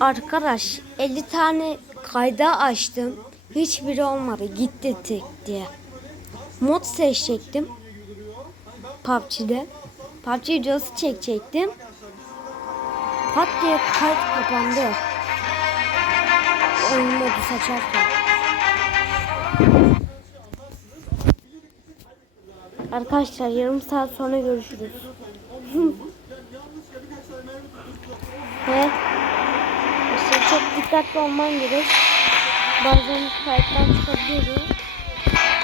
Arkadaş 50 tane kayda açtım. Hiçbiri olmadı. Gitti tek diye. Mod seçecektim. PUBG'de. PUBG videosu çekecektim. Pat diye kayıt kapandı. Oyun modu seçerken. Arkadaşlar yarım saat sonra görüşürüz. Ve işte çok dikkatli olman gerek. Bazen kayıttan çıkabiliyoruz.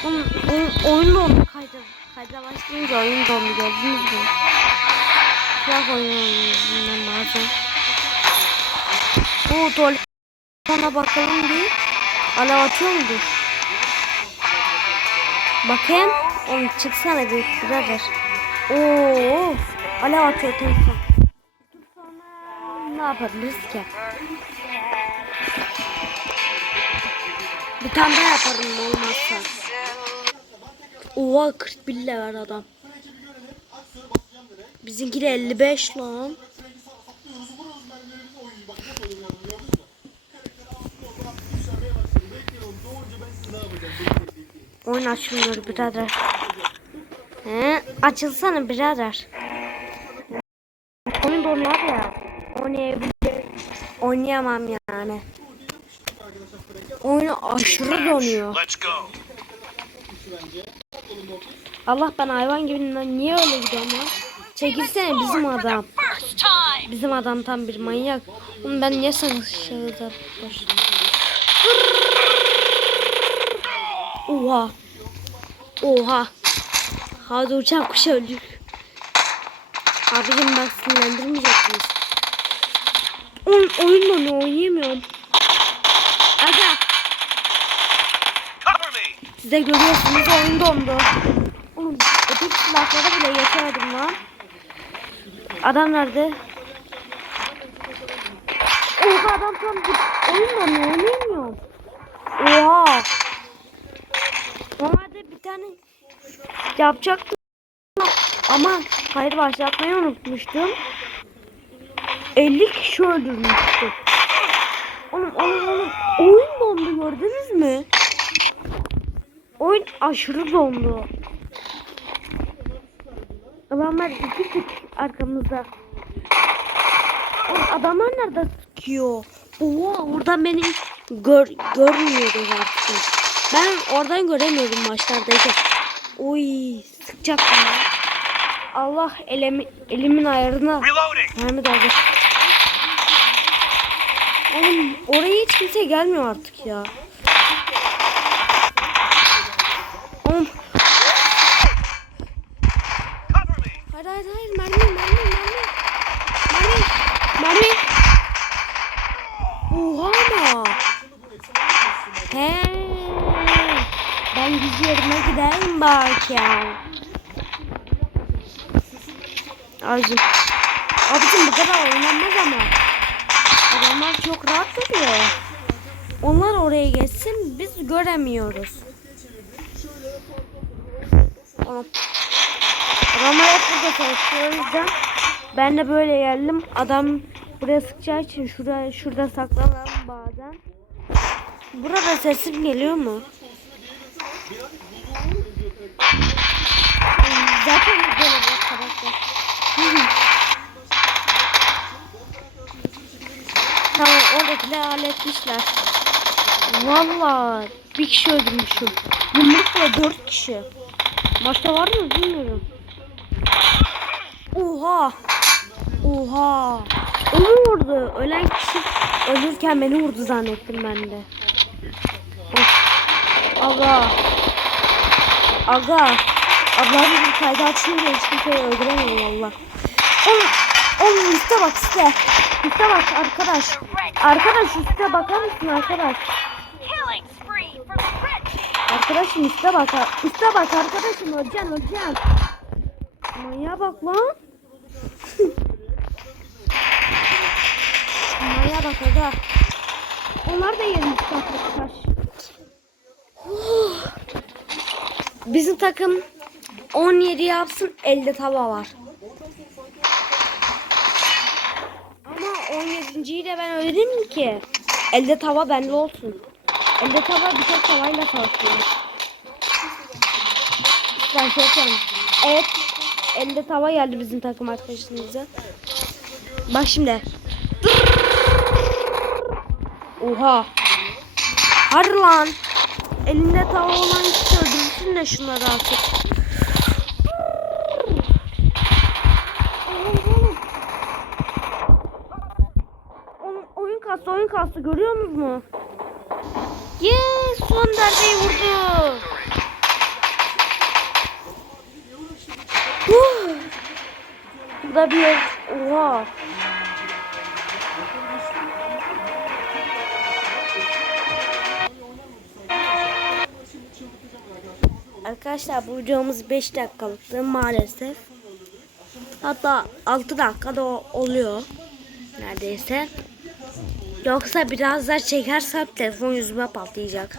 Oyun, oyun, oyun dondu kayda. Kayda başlayınca oyun dondu gördünüz mü? Siyah oyun oynuyoruz bundan bazen. Bu tuvaletine bakalım bir. Alev atıyor mudur? Bakayım. Oğlum çıksana bir birader. Oo, alev atıyor telefon. Yapabiliriz ki? Bir tane daha yaparım olmazsa. Oha 41 level adam. Bizimki de 55 lan. Oyun açmıyor birader. He, açılsana birader. Oyun. Oynayabilir. Oynayamam yani. Oyunu aşırı donuyor. Allah ben hayvan gibi niye öyle gidiyorum lan? Çekilsene bizim adam. Bizim adam tam bir manyak. Oğlum ben niye sana şahıda Oha. Oha. Hadi uçak kuş öldü. Abicim bak sinirlendirmeyecek miyiz? Oyun, oyun donuyor oynayamıyorum. Aga Cover me. siz de görüyorsunuz oyun dondu. Oğlum öteki silahlara bile geçemedim lan. Adam nerede? Oha adam tam oyun donuyor oynayamıyorum. Oha. Normalde bir tane yapacaktım. Ama hayır başlatmayı unutmuştum. 50 kişi öldürmüştü. Oğlum oğlum oğlum oyun dondu gördünüz mü? Oyun aşırı dondu. Adamlar iki tık arkamızda. Oğlum adamlar nerede sıkıyor? Oha oradan beni gör, görmüyordu artık. Ben oradan göremiyordum maçlardayken. Oy sıkacak bana. Allah elimi, elimin ayarına Reloading. mermi daldı. Oğlum oraya hiç kimse gelmiyor artık ya. Oğlum hayır hayır hayır mermi mermi mermi. Mermi mermi. Oha ama. Ben gizli yerime gideyim bak ya. Abicim. Abicim bu kadar oynanmaz ama. Adamlar çok rahat duruyor. Onlar oraya geçsin biz göremiyoruz. Adamlar hep burada çalışıyor yüzden ben de böyle geldim. Adam buraya sıkacağı için şuraya şurada saklanalım bazen. Burada sesim geliyor mu? Zaten böyle bir karakter. Oradakiler halletmişler. Valla bir kişi öldürmüşüm. Yumrukla dört kişi. Başka var mı bilmiyorum. Oha. Oha. Onu vurdu. Ölen kişi ölürken beni vurdu zannettim ben de. Of. Aga. Aga. Ablam bir kaydı açınca hiç kimseyi öldüremiyor valla. Oğlum, oğlum üste bak üste. Üste bak arkadaş. Arkadaş üste bakar mısın arkadaş? Arkadaşım üste bak. Üste bak arkadaşım öleceksin öleceksin. Manyağa bak lan. Manyağa bak aga. Onlar da yemiş arkadaşlar. Bizim takım 17 yapsın 50 tava var. Ama 17.yi de ben mi ki? Elde tava bende olsun. Elde tava bir tek tavayla savaşıyoruz. Ben şey yapıyorum. Evet. Elde tava geldi bizim takım arkadaşımıza. Bak şimdi. Oha. Hadi lan. Elinde tava olan kişi öldürsün de şunları artık. Oğlum, oyun kastı oyun kastı görüyor musunuz mu? Yes son darbeyi vurdu. Bu da bir oha. Arkadaşlar bu videomuz 5 dakikalıktı maalesef. Hatta 6 dakikada oluyor. Neredeyse. Yoksa biraz daha çekersem telefon yüzüme patlayacak.